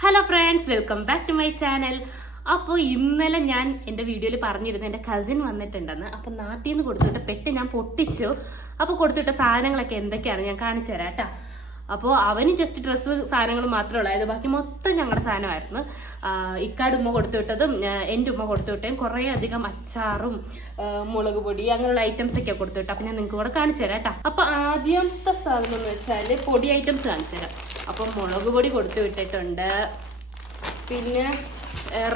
Hello friends, welcome back to my channel. അപ്പോൾ ഇന്നലെ ഞാൻ എൻ്റെ വീഡിയോയിൽ പറഞ്ഞിരുന്നു എൻ്റെ കസിൻ വന്നിട്ടുണ്ടെന്ന്. അപ്പോൾ നാട്ടിൽ നിന്ന് കൊടുത്തിട്ട് പെട്ട് ഞാൻ പൊട്ടിച്ചു. അപ്പോൾ കൊടുത്തിട്ട സാധനങ്ങളൊക്കെ എന്തൊക്കെയാണ് ഞാൻ കാണിച്ചു തരാം കേട്ടോ. അപ്പോൾ അവന് ജസ്റ്റ് ഡ്രസ്സ് സാധനങ്ങൾ മാത്രമേ ഉള്ളായത്, ബാക്കി മൊത്തം ഞങ്ങളുടെ സാധനമായിരുന്നു. ഇക്കാട് ഉമ്മ കൊടുത്തു വിട്ടതും എൻ്റെ ഉമ്മ കൊടുത്തു വിട്ടതും കുറേ അധികം അച്ചാറും മുളക് പൊടി അങ്ങനെയുള്ള ഐറ്റംസ് ഒക്കെ കൊടുത്തു വിട്ടു. അപ്പോൾ ഞാൻ നിങ്ങൾക്ക് കൂടെ കാണിച്ചു തരാം കേട്ടോ. അപ്പോൾ ആദ്യത്തെ സാധനം എന്ന് വെച്ചാൽ പൊടി ഐറ്റംസ് കാണിച്ചു തരാം. അപ്പം മുളക് പൊടി കൊടുത്തു വിട്ടിട്ടുണ്ട്. പിന്നെ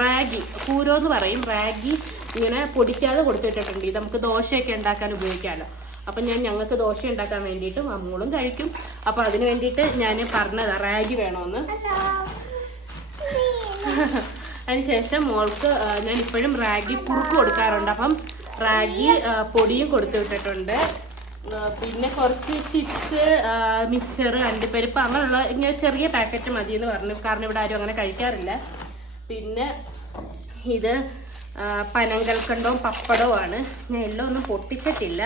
റാഗി, കൂരോ എന്ന് പറയും, റാഗി ഇങ്ങനെ പൊടിക്കാതെ കൊടുത്തിട്ടിട്ടുണ്ട്. ഇത് നമുക്ക് ദോശയൊക്കെ ഉണ്ടാക്കാൻ ഉപയോഗിക്കാമല്ലോ. അപ്പം ഞങ്ങൾക്ക് ദോശ ഉണ്ടാക്കാൻ വേണ്ടിയിട്ടും അമ്മൂളും കഴിക്കും. അപ്പം അതിന് വേണ്ടിയിട്ട് ഞാൻ പറഞ്ഞതാ റാഗി വേണമെന്ന്. അതിനുശേഷം മോൾക്ക് ഞാൻ ഇപ്പോഴും റാഗി കുറുക്ക് കൊടുക്കാറുണ്ട്. അപ്പം റാഗി പൊടിയും കൊടുത്തു വിട്ടിട്ടുണ്ട്. പിന്നെ കുറച്ച് ചിപ്സ്, മിക്സർ, അണ്ടിപ്പരിപ്പ് അങ്ങനെയുള്ള ഇങ്ങനെ ചെറിയ പാക്കറ്റ് മതി എന്ന് പറഞ്ഞു, കാരണം ഇവിടെ ആരും അങ്ങനെ കഴിക്കാറില്ല. പിന്നെ ഇത് പനങ്കൽക്കണ്ടവും പപ്പടവും ആണ്. ഞാൻ എല്ലാം ഒന്നും പൊട്ടിച്ചിട്ടില്ല,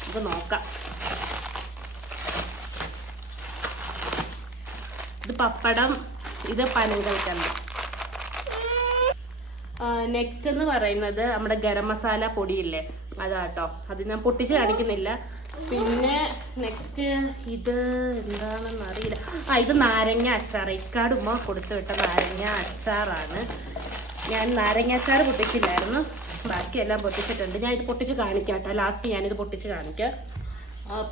നമുക്ക് നോക്കാം. ഇത് പപ്പടം, ഇത് പനങ്കൽക്കണ്ടം. നെക്സ്റ്റ് എന്ന് പറയുന്നത് നമ്മുടെ ഗരം മസാല പൊടിയില്ലേ, അതാട്ടോ. അത് ഞാൻ പൊട്ടിച്ച് കാണിക്കുന്നില്ല. പിന്നെ നെക്സ്റ്റ് ഇത് എന്താണെന്ന് അറിയില്ല. ഇത് നാരങ്ങ അച്ചാർ, ഇക്കാട് ഉമ്മ കൊടുത്തു വിട്ട നാരങ്ങ അച്ചാറാണ്. ഞാൻ നാരങ്ങ അച്ചാർ പൊട്ടിച്ചില്ലായിരുന്നു, ബാക്കിയെല്ലാം പൊട്ടിച്ചിട്ടുണ്ട്. ഞാൻ ഇത് പൊട്ടിച്ച് കാണിക്കാം കേട്ടോ, ലാസ്റ്റ് ഞാനിത് പൊട്ടിച്ച് കാണിക്കാം.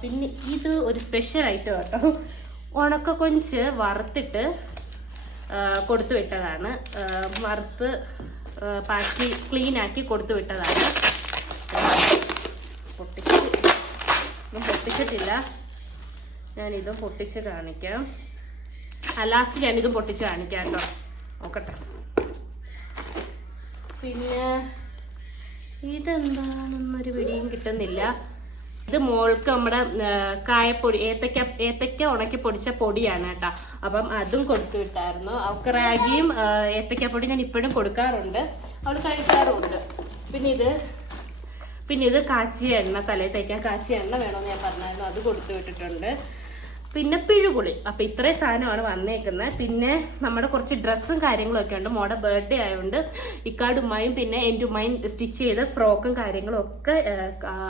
പിന്നെ ഇത് ഒരു സ്പെഷ്യൽ ഐറ്റം കേട്ടോ, ഉണക്കക്കൊഞ്ച് വറുത്തിട്ട് കൊടുത്തു വിട്ടതാണ്. വറുത്ത് പാക്കി ക്ലീൻ ആക്കി കൊടുത്തു വിട്ടതാണ്. പൊട്ടിച്ചിട്ടില്ല, ഞാനിതും പൊട്ടിച്ച് കാണിക്കാം. ലാസ്റ്റ് ഞാനിതും പൊട്ടിച്ച് കാണിക്കാം കേട്ടോ, നോക്കട്ടെ. പിന്നെ ഇതെന്താണെന്നൊരു പിടിയും കിട്ടുന്നില്ല. ഇത് മോൾക്ക് നമ്മുടെ കായപ്പൊടി, ഏത്തക്ക ഉണക്കി പൊടിച്ച പൊടിയാണ് കേട്ടോ. അപ്പം അതും കൊടുത്തു വിട്ടായിരുന്നു. അവൾക്ക് റാഗിയും ഏത്തക്കപ്പൊടി ഞാൻ ഇപ്പോഴും കൊടുക്കാറുണ്ട്, അവൾ കഴിക്കാറുമുണ്ട്. പിന്നെ ഇത് കാച്ചിയ എണ്ണ, തലയിൽ തേക്കാൻ കാച്ചിയ എണ്ണ വേണമെന്ന് ഞാൻ പറഞ്ഞായിരുന്നു, അത് കൊടുത്തു വിട്ടിട്ടുണ്ട്. പിന്നെ പിഴുപുളി. അപ്പം ഇത്രയും സാധനമാണ് വന്നേക്കുന്നത്. പിന്നെ നമ്മുടെ കുറച്ച് ഡ്രസ്സും കാര്യങ്ങളും ഒക്കെ ഉണ്ട്. മോടെ ബർത്ത്ഡേ ആയതുകൊണ്ട് ഇക്കാട് ഉമ്മായും പിന്നെ എൻ്റെ ഉമ്മായും സ്റ്റിച്ച് ചെയ്ത ഫ്രോക്കും കാര്യങ്ങളും ഒക്കെ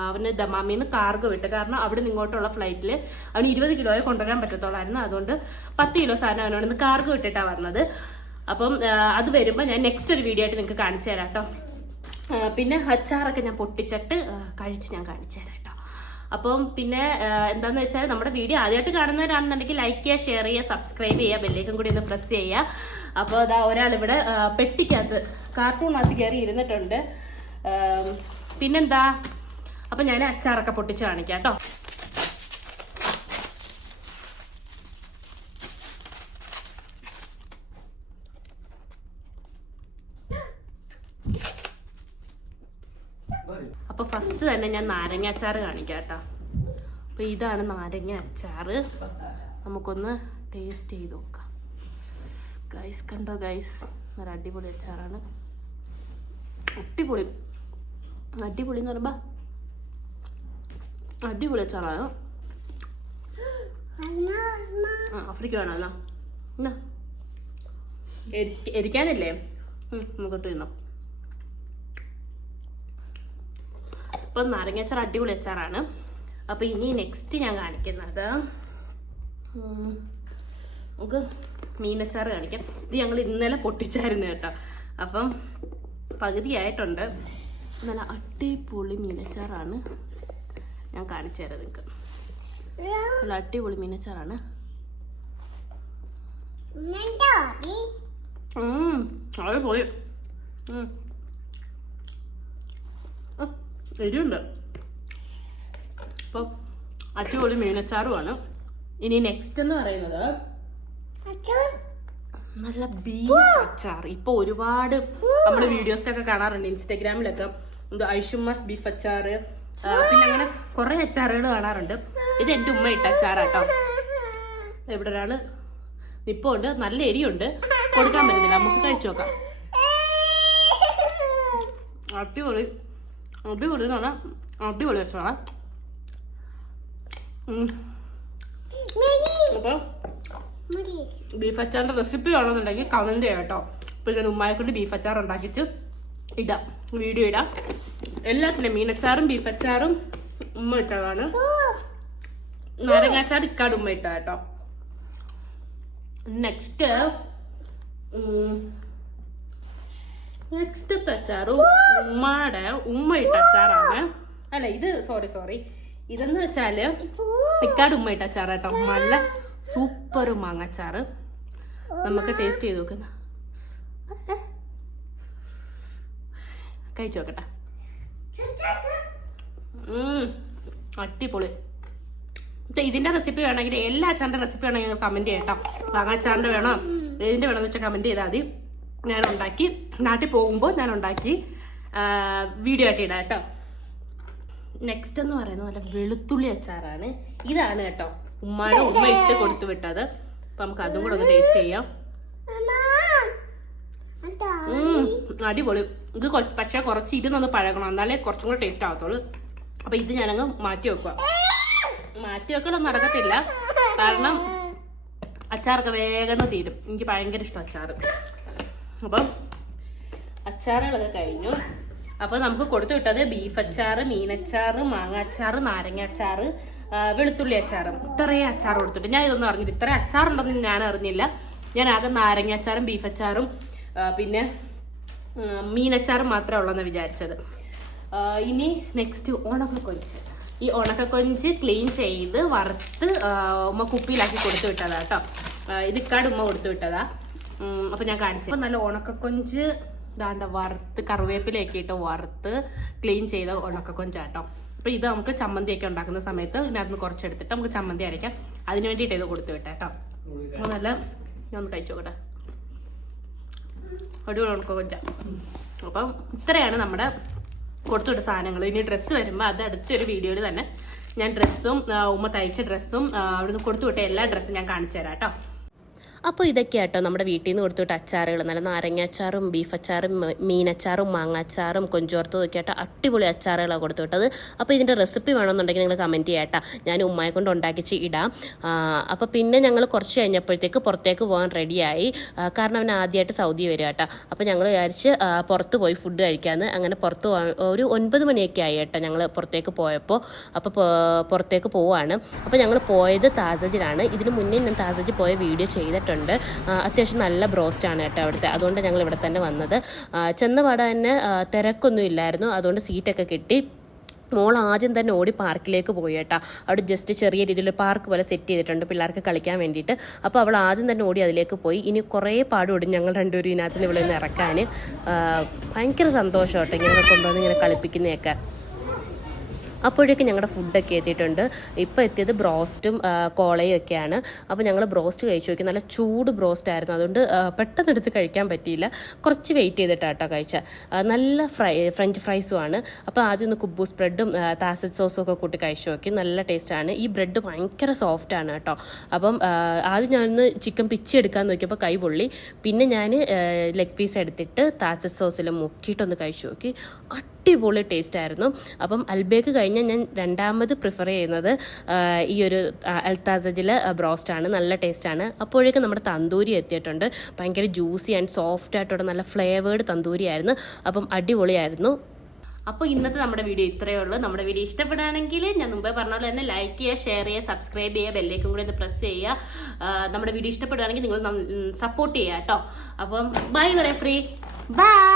അവന് ദമാമിന്ന് കാർഗോ വിട്ട്. കാരണം അവിടെ നിന്ന് ഇങ്ങോട്ടുള്ള ഫ്ലൈറ്റിൽ അവന് 20 കിലോയെ കൊണ്ടുവരാൻ പറ്റത്തുള്ളായിരുന്നു. അതുകൊണ്ട് 10 കിലോ സാധനം അവനോട് ഇന്ന് കാർഗോ വിട്ടിട്ടാണ് വന്നത്. അപ്പം അത് വരുമ്പോൾ ഞാൻ നെക്സ്റ്റ് ഒരു വീഡിയോ ആയിട്ട് നിങ്ങൾക്ക് കാണിച്ചു തരാം കേട്ടോ. പിന്നെ അച്ചാറൊക്കെ ഞാൻ പൊട്ടിച്ചിട്ട് കഴിച്ച് ഞാൻ കാണിച്ചു തരാം കേട്ടോ. അപ്പം പിന്നെ എന്താണെന്ന് വെച്ചാൽ നമ്മുടെ വീഡിയോ ആദ്യമായിട്ട് കാണുന്നവരാണെന്നുണ്ടെങ്കിൽ ലൈക്ക് ചെയ്യുക, ഷെയർ ചെയ്യുക, സബ്സ്ക്രൈബ് ചെയ്യുക, ബെല്ലേക്കും കൂടി ഒന്ന് പ്രസ് ചെയ്യുക. അപ്പോൾ അതാ ഒരാളിവിടെ പെട്ടിക്കകത്ത് കാർട്ടൂണിനകത്ത് കയറി ഇരുന്നിട്ടുണ്ട്. പിന്നെന്താ, അപ്പം ഞാൻ അച്ചാറൊക്കെ പൊട്ടിച്ച് കാണിക്കാം കേട്ടോ. അപ്പോൾ ഫസ്റ്റ് തന്നെ ഞാൻ നാരങ്ങ അച്ചാർ കാണിക്കാം കേട്ടോ. അപ്പോൾ ഇതാണ് നാരങ്ങ അച്ചാർ, നമുക്കൊന്ന് ടേസ്റ്റ് ചെയ്ത് നോക്കാം. ഗൈസ് കണ്ടോ ഗൈസ്, നല്ല അടിപൊളി അച്ചാറാണ്. അടിപൊളി എന്ന് പറയുമ്പോൾ അടിപൊളി അച്ചാറാണ്. ആഫ്രിക്ക വേണോ എന്നാ എരിക്കാനല്ലേ, നമുക്കിട്ട് തിന്നാം. ഇപ്പം നാരങ്ങാച്ചാർ അടിപൊളി അച്ചാറാണ്. അപ്പോൾ ഇനി നെക്സ്റ്റ് ഞാൻ കാണിക്കുന്നത് നമുക്ക് മീനച്ചാർ കാണിക്കാം. ഇത് ഞങ്ങൾ ഇന്നലെ പൊട്ടിച്ചായിരുന്നു കേട്ടോ. അപ്പം പകുതിയായിട്ടുണ്ട്. നല്ല അടിപൊളി മീനച്ചാറാണ്, ഞാൻ കാണിച്ചു തരാം നിങ്ങൾക്ക്. നല്ല അടിപൊളി മീനച്ചാറാണ്. അടിപൊളി എരിവുണ്ട്. അപ്പം അടിപൊളി മീനച്ചാറുമാണ്. ഇനി നെക്സ്റ്റ് എന്ന് പറയുന്നത് നല്ല ബീഫ് അച്ചാർ. ഇപ്പോൾ ഒരുപാട് നമ്മൾ വീഡിയോസിലൊക്കെ കാണാറുണ്ട്, ഇൻസ്റ്റാഗ്രാമിലൊക്കെ. ഐഷുമ്മസ് ബീഫ് അച്ചാർ, പിന്നെ അങ്ങനെ കുറേ അച്ചാറുകൾ കാണാറുണ്ട്. ഇത് എൻ്റെ ഉമ്മ ഇട്ട അച്ചാറാട്ടോ. ഇവിടെ ഒരാൾ നിപ്പുണ്ട്, നല്ല എരിയുണ്ട്, കൊടുക്കാൻ പറ്റുന്നില്ല, നമുക്ക് കഴിച്ചു നോക്കാം. അടിപൊളി എന്ന് പറഞ്ഞാൽ അടിപൊളി അച്ചാറാണ്. അപ്പോൾ ബീഫ് അച്ചാറിൻ്റെ റെസിപ്പി വേണമെന്നുണ്ടെങ്കിൽ കമൻറ്റ് ചെയ്യാം കേട്ടോ. ഇപ്പോൾ ഞാൻ ഉമ്മായെ കൊണ്ട് ബീഫ് അച്ചാർ ഉണ്ടാക്കിയിട്ട് ഇടാം, വീഡിയോ ഇടാം. എല്ലാത്തിനും മീനച്ചാറും ബീഫ് അച്ചാറും ഉമ്മ ഇട്ടതാണ്. നാരങ്ങാച്ചാർ ഇക്കാട് ഉമ്മ ഇട്ട കേട്ടോ. നെക്സ്റ്റ് അച്ചാറും ഉമ്മ ഇട്ട അച്ചാറാണ്. അല്ല ഇത് സോറി ഇതെന്ന് വെച്ചാല് ഇക്കാട് ഉമ്മ ഇട്ട അച്ചാർ കേട്ടോ. നല്ല സൂപ്പർ മാങ്ങാച്ചാറ്. നമുക്ക് ടേസ്റ്റ് ചെയ്ത് നോക്കുന്ന കഴിച്ചു നോക്കട്ടെ. അടിപൊളി. ഇതിന്റെ റെസിപ്പി വേണമെങ്കിൽ എല്ലാ അച്ചാറിന്റെ റെസിപ്പി വേണമെങ്കിൽ കമന്റ് ചെയ്യട്ടോ. മാങ്ങാച്ചാറിന്റെ വേണോ ഇതിന്റെ വേണമെന്ന് വെച്ചാൽ കമന്റ് ചെയ്താൽ മതി. ഞാൻ ഉണ്ടാക്കി നാട്ടിൽ പോകുമ്പോൾ ഞാൻ ഉണ്ടാക്കി വീഡിയോ ആയിട്ട് ഇടാം കേട്ടോ. നെക്സ്റ്റ് എന്ന് പറയുന്നത് നല്ല വെളുത്തുള്ളി അച്ചാറാണ്. ഇതാണ് കേട്ടോ ഉമ്മ ഇട്ട് കൊടുത്തു വിട്ടത്. അപ്പൊ നമുക്ക് അതും കൂടെ ഒന്ന് ടേസ്റ്റ് ചെയ്യാം. അടിപൊളി. ഇത് പക്ഷെ കുറച്ച് ഇരുന്നൊന്ന് പഴകണം, എന്നാലേ കുറച്ചും കൂടെ ടേസ്റ്റ് ആവത്തുള്ളൂ. അപ്പൊ ഇത് ഞാനങ്ങ് മാറ്റി വെക്കലൊന്നും നടക്കത്തില്ല, കാരണം അച്ചാറൊക്കെ വേഗം തീരും. എനിക്ക് ഭയങ്കര ഇഷ്ടം അച്ചാറ്. അപ്പം അച്ചാറുകളൊക്കെ കഴിഞ്ഞു. അപ്പോൾ നമുക്ക് കൊടുത്തു വിട്ടത് ബീഫ് അച്ചാറ്, മീനച്ചാറ്, മാങ്ങാച്ചാറ്, നാരങ്ങ അച്ചാറ്, വെളുത്തുള്ളി അച്ചാറും. ഇത്രയും അച്ചാർ കൊടുത്തിട്ട് ഞാൻ ഇതൊന്നും അറിഞ്ഞില്ല. ഇത്രയും അച്ചാറുണ്ടെന്ന് ഞാൻ അറിഞ്ഞില്ല. ഞാൻ ആകെ നാരങ്ങ അച്ചാറും ബീഫ് അച്ചാറും പിന്നെ മീനച്ചാറും മാത്രമേ ഉള്ളൂന്ന് വിചാരിച്ചത്. ഇനി നെക്സ്റ്റ് ഉണക്കക്കൊഞ്ച്. ഈ ഉണക്കക്കൊഞ്ച് ക്ലീൻ ചെയ്ത് വറുത്ത് ഉമ്മ കുപ്പിയിലാക്കി കൊടുത്തു വിട്ടതാ കേട്ടോ. ഇത് ഇക്കാട് ഉമ്മ കൊടുത്തു വിട്ടതാ. അപ്പം ഞാൻ കാണിച്ചു. അപ്പം നല്ല ഉണക്കക്കൊഞ്ച് ദാണ്ട വറുത്ത് കറിവേപ്പിലയൊക്കെ ഇട്ട് വറുത്ത് ക്ലീൻ ചെയ്ത ഉണക്കക്കൊഞ്ചാട്ടോ. അപ്പോൾ ഇത് നമുക്ക് ചമ്മന്തിയൊക്കെ ഉണ്ടാക്കുന്ന സമയത്ത് ഇതിനകത്ത് കുറച്ചെടുത്തിട്ട് നമുക്ക് ചമ്മന്തി അരയ്ക്കാം. അതിന് വേണ്ടിയിട്ട് ഇത് കൊടുത്തു വിട്ടാ കേട്ടോ. അപ്പോൾ നല്ല ഞാൻ ഒന്ന് കഴിച്ചു നോക്കട്ടെ. അടിപൊളി ഉണക്കക്കൊഞ്ച. അപ്പം ഇത്രയാണ് നമ്മുടെ കൊടുത്തുവിട്ട സാധനങ്ങൾ. ഇനി ഡ്രസ്സ് വരുമ്പോൾ അത് അടുത്തൊരു വീഡിയോയിൽ തന്നെ ഞാൻ ഡ്രസ്സും ഉമ്മ തയ്ച്ച ഡ്രസ്സും അവിടുന്ന് കൊടുത്തുവിട്ട എല്ലാ ഡ്രസ്സും ഞാൻ കാണിച്ചു തരാം കേട്ടോ. അപ്പോൾ ഇതൊക്കെ ആട്ടോ നമ്മുടെ വീട്ടിൽ നിന്ന് കൊടുത്തുവിട്ട അച്ചാറുകൾ. നല്ല നാരങ്ങ അച്ചാറും ബീഫ് അച്ചാറും മീനച്ചാറും മാങ്ങാച്ചാറും കൊഞ്ചോർത്തും ഒക്കെ ആയിട്ട് അടിപൊളി അച്ചാറുകളാണ് കൊടുത്തുവിട്ടത്. അപ്പോൾ ഇതിൻ്റെ റെസിപ്പി വേണമെന്നുണ്ടെങ്കിൽ നിങ്ങൾ കമൻറ്റ് ചെയ്യാട്ടോ. ഞാൻ ഉമ്മയെ കൊണ്ട് ഉണ്ടാക്കിച്ച് ഇടാം. അപ്പോൾ പിന്നെ ഞങ്ങൾ കുറച്ച് കഴിഞ്ഞപ്പോഴത്തേക്ക് പുറത്തേക്ക് പോകാൻ റെഡിയായി. കാരണം അവൻ ആദ്യമായിട്ട് സൗദി വരിക കേട്ടോ. അപ്പോൾ ഞങ്ങൾ വിചാരിച്ച് പുറത്ത് പോയി ഫുഡ് കഴിക്കാമെന്ന്. അങ്ങനെ പുറത്ത് ഒരു 9 മണിയൊക്കെ ആയി കേട്ടോ ഞങ്ങൾ പുറത്തേക്ക് പോയപ്പോൾ. അപ്പോൾ പുറത്തേക്ക് പോവുകയാണ്. അപ്പോൾ ഞങ്ങൾ പോയത് താസജിലാണ്. ഇതിന് മുന്നേ ഞാൻ താസജ് പോയ വീഡിയോ ചെയ്തിട്ടുണ്ട്. അത്യാവശ്യം നല്ല ബ്രോസ്റ്റാണ് കേട്ടോ അവിടുത്തെ. അതുകൊണ്ട് ഞങ്ങൾ ഇവിടെ തന്നെ വന്നത്. ചെന്നപാടെ തന്നെ തിരക്കൊന്നും ഇല്ലായിരുന്നു. അതുകൊണ്ട് സീറ്റൊക്കെ കിട്ടി. മോൾ ആദ്യം തന്നെ ഓടി പാർക്കിലേക്ക് പോയി കേട്ടോ. അവിടെ ജസ്റ്റ് ചെറിയ രീതിയിൽ പാർക്ക് പോലെ സെറ്റ് ചെയ്തിട്ടുണ്ട് പിള്ളേർക്ക് കളിക്കാൻ വേണ്ടിയിട്ട്. അപ്പോൾ അവൾ ആദ്യം തന്നെ ഓടി അതിലേക്ക് പോയി. ഇനി കുറേ പാടുപെടും ഞങ്ങൾ രണ്ടുപേരും ഇതിനകത്ത് നിന്ന് ഇവിടെ നിന്ന് ഇറക്കാൻ. ഭയങ്കര സന്തോഷം കേട്ടോ ഇങ്ങനെ കൊണ്ടുവന്ന് ഇങ്ങനെ കളിപ്പിക്കുന്നതൊക്കെ. അപ്പോഴേക്കും ഞങ്ങളുടെ ഫുഡൊക്കെ എത്തിയിട്ടുണ്ട്. ഇപ്പോൾ എത്തിയത് ബ്രോസ്റ്റും കോളയും ഒക്കെയാണ്. അപ്പോൾ ഞങ്ങൾ ബ്രോസ്റ്റ് കഴിച്ചു നോക്കി. നല്ല ചൂട് ബ്രോസ്റ്റ് ആയിരുന്നു. അതുകൊണ്ട് പെട്ടെന്ന് എടുത്ത് കഴിക്കാൻ പറ്റിയില്ല. കുറച്ച് വെയിറ്റ് ചെയ്തിട്ടാട്ടോ കഴിച്ച. നല്ല ഫ്രഞ്ച് ഫ്രൈസും ആണ്. അപ്പോൾ ആദ്യം ഒന്ന് കുബൂസ് ബ്രെഡും താസജ് സോസും ഒക്കെ കൂട്ടി കഴിച്ചു നോക്കി. നല്ല ടേസ്റ്റാണ്. ഈ ബ്രെഡ് ഭയങ്കര സോഫ്റ്റാണ് കേട്ടോ. അപ്പം ആദ്യം ഞാനൊന്ന് ചിക്കൻ പിച്ചി എടുക്കാൻ നോക്കിയപ്പോൾ കൈ പൊള്ളി. പിന്നെ ഞാൻ ലെഗ് പീസ് എടുത്തിട്ട് താസജ് സോസിൽ മുക്കിയിട്ടൊന്ന് കഴിച്ചു നോക്കി. അടിപൊളി ടേസ്റ്റ് ആയിരുന്നു. അപ്പം അൽബേക്ക് കഴിഞ്ഞാൽ ഞാൻ രണ്ടാമത് പ്രിഫർ ചെയ്യുന്നത് ഈ ഒരു അൽതാസജിലെ ബ്രോസ്റ്റാണ്. നല്ല ടേസ്റ്റാണ്. അപ്പോഴേക്കും നമ്മുടെ തന്തൂരി എത്തിയിട്ടുണ്ട്. ഭയങ്കര ജ്യൂസി ആൻഡ് സോഫ്റ്റ് ആയിട്ടുള്ള നല്ല ഫ്ലേവേർഡ് തന്തൂരി ആയിരുന്നു. അപ്പം അടിപൊളിയായിരുന്നു. അപ്പോൾ ഇന്നത്തെ നമ്മുടെ വീഡിയോ ഇത്രയേ ഉള്ളൂ. നമ്മുടെ വീഡിയോ ഇഷ്ടപ്പെടുകയാണെങ്കിൽ ഞാൻ മുമ്പേ പറഞ്ഞ പോലെ തന്നെ ലൈക്ക് ചെയ്യുക, ഷെയർ ചെയ്യുക, സബ്സ്ക്രൈബ് ചെയ്യുക, ബെല്ലേക്കും കൂടി ഒന്ന് പ്രസ് ചെയ്യുക. നമ്മുടെ വീഡിയോ ഇഷ്ടപ്പെടുകയാണെങ്കിൽ നിങ്ങൾ സപ്പോർട്ട് ചെയ്യുക കേട്ടോ. അപ്പം ബൈ പറയാം. Free by.